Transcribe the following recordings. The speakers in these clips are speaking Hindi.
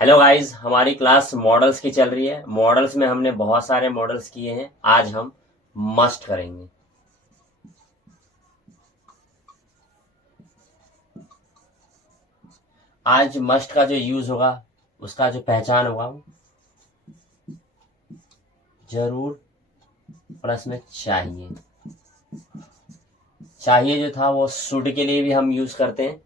हेलो गाइस, हमारी क्लास मॉडल्स की चल रही है। मॉडल्स में हमने बहुत सारे मॉडल्स किए हैं। आज हम मस्ट करेंगे। आज मस्ट का जो यूज होगा, उसका जो पहचान होगा वो जरूर प्लस में चाहिए। चाहिए जो था वो शुड के लिए भी हम यूज करते हैं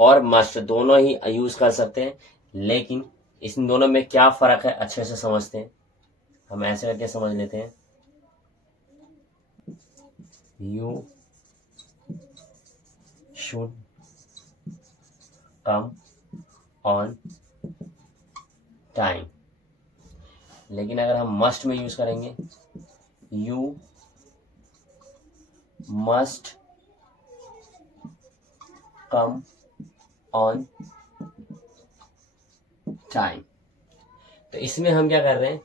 और मस्ट दोनों ही यूज कर सकते हैं। लेकिन इन दोनों में क्या फर्क है अच्छे से समझते हैं। हम ऐसे करके समझ लेते हैं। You should come on time. लेकिन अगर हम मस्ट में यूज करेंगे, you must come on time. तो इसमें हम क्या कर रहे हैं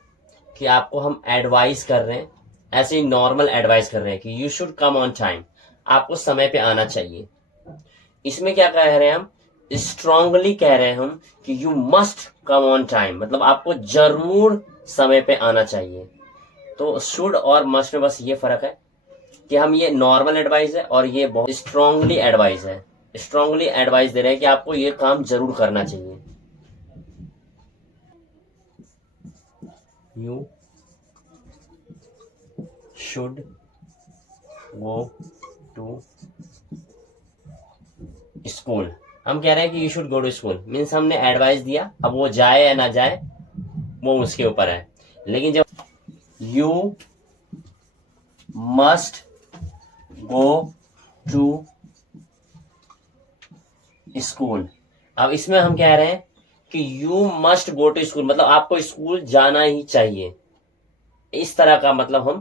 कि आपको हम एडवाइस कर रहे हैं, ऐसे ही नॉर्मल एडवाइस कर रहे हैं कि you should come on time, आपको समय पे आना चाहिए। इसमें क्या कह रहे हैं हम, स्ट्रांगली कह रहे हैं हम कि you must come on time, मतलब आपको जरूर समय पे आना चाहिए। तो शुड और मस्ट में बस ये फर्क है कि हम ये नॉर्मल एडवाइस है और ये बहुत स्ट्रांगली एडवाइस है। स्ट्रांगली एडवाइस दे रहे हैं कि आपको ये काम जरूर करना चाहिए। You should go to school. हम कह रहे हैं कि you should go to school, means हमने एडवाइस दिया। अब वो जाए या ना जाए वो उसके ऊपर है। लेकिन जब you must go to school, अब इसमें हम कह रहे हैं कि you must go to school, मतलब आपको स्कूल जाना ही चाहिए। इस तरह का मतलब हम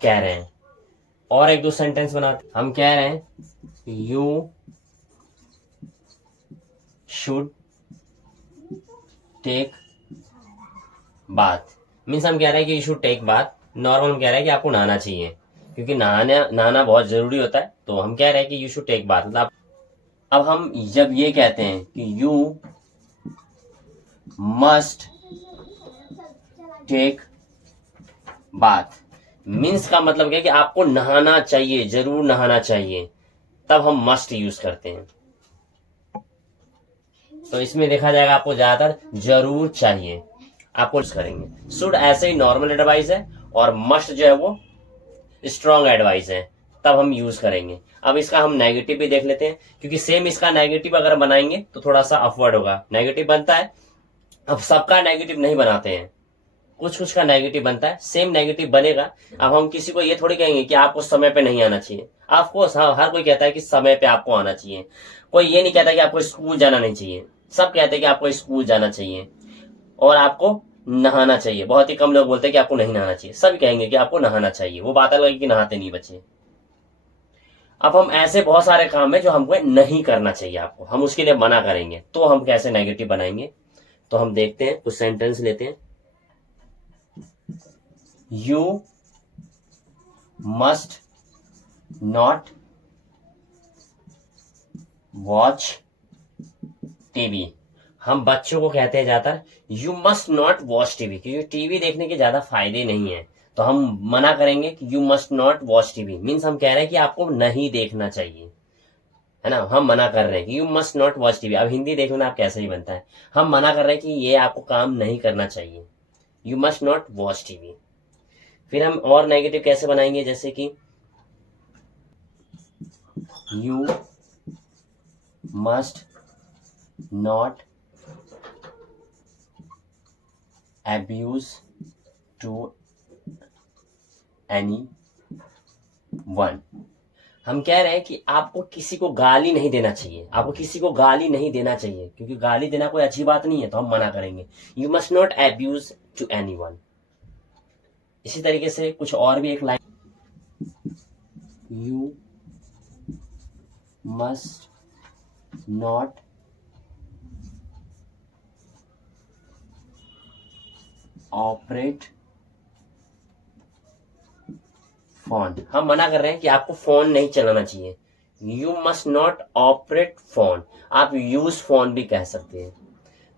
कह रहे हैं। और एक दो सेंटेंस बनाते, हम कह रहे हैं you should take bath. Means हम कह रहे हैं कि you should take bath. Normal हम कह रहे हैं कि आपको नहाना चाहिए, क्योंकि नहाना नहाना बहुत जरूरी होता है। तो हम कह रहे हैं कि यू शुड टेक बाथ, मतलब अब हम जब ये कहते हैं कि you must take bath, means का मतलब क्या है कि आपको नहाना चाहिए, जरूर नहाना चाहिए, तब हम मस्ट यूज करते हैं। तो इसमें देखा जाएगा आपको ज्यादातर जरूर चाहिए, आपको करेंगे। शुड ऐसे ही नॉर्मल एडवाइस है और मस्ट जो है वो स्ट्रॉन्ग एडवाइस है, तब हम यूज करेंगे। अब इसका हम नेगेटिव भी देख लेते हैं, क्योंकि सेम इसका नेगेटिव अगर बनाएंगे तो थोड़ा सा अपवर्ड होगा। नेगेटिव बनता है, अब सबका नेगेटिव नहीं बनाते हैं, कुछ कुछ का नेगेटिव बनता है, सेम नेगेटिव बनेगा। अब हम किसी को ये थोड़ी कहेंगे कि आपको समय पे नहीं आना चाहिए। आपको हर कोई कहता है कि समय पे आपको आना चाहिए। कोई ये नहीं कहता कि आपको स्कूल जाना नहीं चाहिए। सब कहते हैं कि आपको स्कूल जाना चाहिए और आपको नहाना चाहिए। बहुत ही कम लोग बोलते हैं कि आपको नहीं नहाना चाहिए, सब कहेंगे कि आपको नहाना चाहिए। वो बात अलग है कि नहाते नहीं बच्चे। अब हम ऐसे बहुत सारे काम है जो हमको नहीं करना चाहिए, आपको हम उसके लिए मना करेंगे, तो हम कैसे नेगेटिव बनाएंगे। तो हम देखते हैं, कुछ सेंटेंस लेते हैं। You must not watch TV. हम बच्चों को कहते हैं ज्यादातर you must not watch TV, क्योंकि टीवी देखने के ज्यादा फायदे नहीं है। तो हम मना करेंगे कि you must not watch TV, means हम कह रहे हैं कि आपको नहीं देखना चाहिए, है ना। हम मना कर रहे हैं कि you must not watch TV. अब हिंदी देख लेना आप कैसे ही बनता है। हम मना कर रहे हैं कि ये आपको काम नहीं करना चाहिए, you must not watch TV. फिर हम और नेगेटिव कैसे बनाएंगे, जैसे कि you must not abuse to any one. हम कह रहे हैं कि आपको किसी को गाली नहीं देना चाहिए, आपको किसी को गाली नहीं देना चाहिए, क्योंकि गाली देना कोई अच्छी बात नहीं है। तो हम मना करेंगे you must not abuse to anyone. इसी तरीके से कुछ और भी एक line, you must not operate phone. हम मना कर रहे हैं कि आपको फोन नहीं चलाना चाहिए, you must not operate phone. आप यूज फोन भी कह सकते हैं।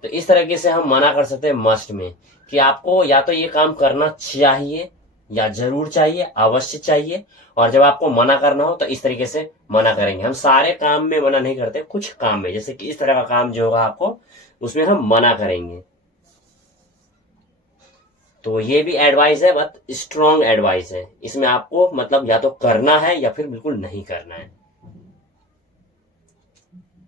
तो इस तरीके से हम मना कर सकते हैं मस्ट में, कि आपको या तो ये काम करना चाहिए, या जरूर चाहिए, अवश्य चाहिए। और जब आपको मना करना हो तो इस तरीके से मना करेंगे। हम सारे काम में मना नहीं करते, कुछ काम में, जैसे कि इस तरह का काम जो होगा आपको, उसमें हम मना करेंगे। तो ये भी एडवाइस है, बट स्ट्रॉन्ग एडवाइस है। इसमें आपको मतलब या तो करना है या फिर बिल्कुल नहीं करना है।